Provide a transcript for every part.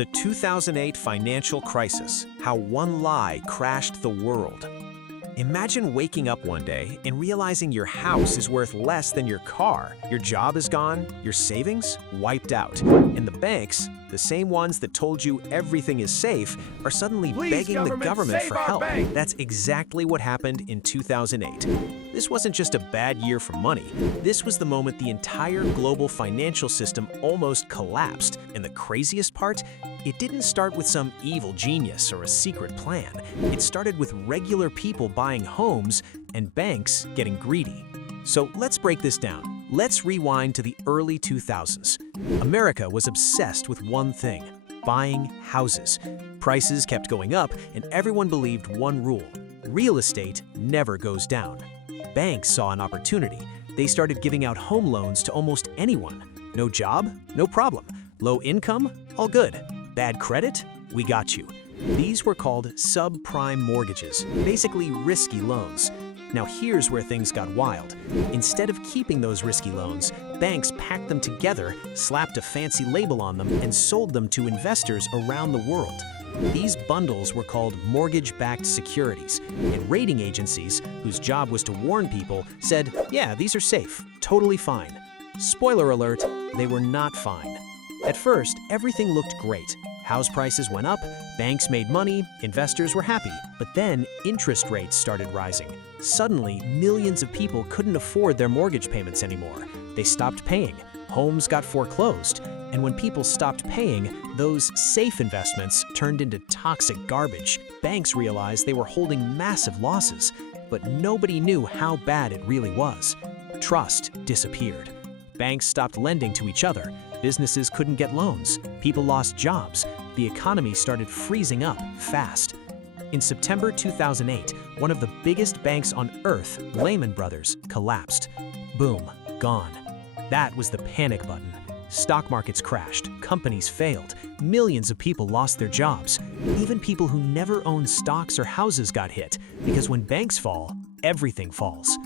The 2008 financial crisis, how one lie crashed the world. Imagine waking up one day and realizing your house is worth less than your car, your job is gone, your savings wiped out, and the banks, the same ones that told you everything is safe, are suddenly begging the government for help. That's exactly what happened in 2008. This wasn't just a bad year for money. This was the moment the entire global financial system almost collapsed. And the craziest part? It didn't start with some evil genius or a secret plan. It started with regular people buying homes and banks getting greedy. So let's break this down. Let's rewind to the early 2000s. America was obsessed with one thing: buying houses. Prices kept going up, and everyone believed one rule: real estate never goes down. Banks saw an opportunity. They started giving out home loans to almost anyone. No job? No problem. Low income? All good. Bad credit? We got you. These were called subprime mortgages, basically risky loans. Now here's where things got wild. Instead of keeping those risky loans, banks packed them together, slapped a fancy label on them, and sold them to investors around the world. These bundles were called mortgage-backed securities, and rating agencies, whose job was to warn people, said, yeah, these are safe, totally fine. Spoiler alert, they were not fine. At first, everything looked great. House prices went up, banks made money, investors were happy. But then, interest rates started rising. Suddenly, millions of people couldn't afford their mortgage payments anymore. They stopped paying, homes got foreclosed, and when people stopped paying, those safe investments turned into toxic garbage. Banks realized they were holding massive losses, but nobody knew how bad it really was. Trust disappeared. Banks stopped lending to each other. Businesses couldn't get loans. People lost jobs. The economy started freezing up fast. In September 2008, one of the biggest banks on earth, Lehman Brothers, collapsed. Boom, gone. That was the panic button. Stock markets crashed, companies failed, millions of people lost their jobs. Even people who never owned stocks or houses got hit, because when banks fall, everything falls.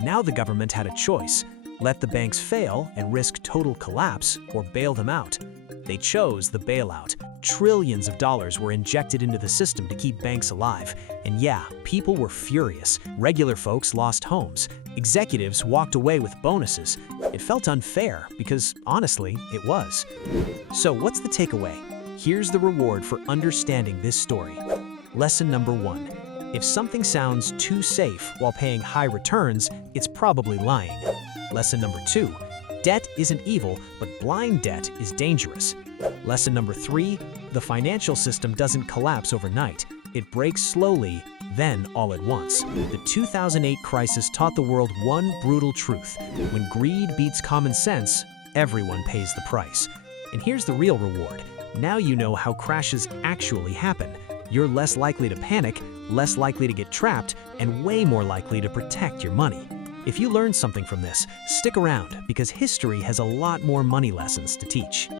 Now the government had a choice: let the banks fail and risk total collapse, or bail them out. They chose the bailout. Trillions of dollars were injected into the system to keep banks alive. And yeah, people were furious. Regular folks lost homes. Executives walked away with bonuses. It felt unfair because, honestly, it was. So what's the takeaway? Here's the reward for understanding this story. Lesson number 1. If something sounds too safe while paying high returns, it's probably lying. Lesson number 2. Debt isn't evil, but blind debt is dangerous. Lesson number 3. The financial system doesn't collapse overnight. It breaks slowly, then all at once. The 2008 crisis taught the world one brutal truth: when greed beats common sense, everyone pays the price. And here's the real reward. Now you know how crashes actually happen. You're less likely to panic, less likely to get trapped, and way more likely to protect your money. If you learned something from this, stick around, because history has a lot more money lessons to teach.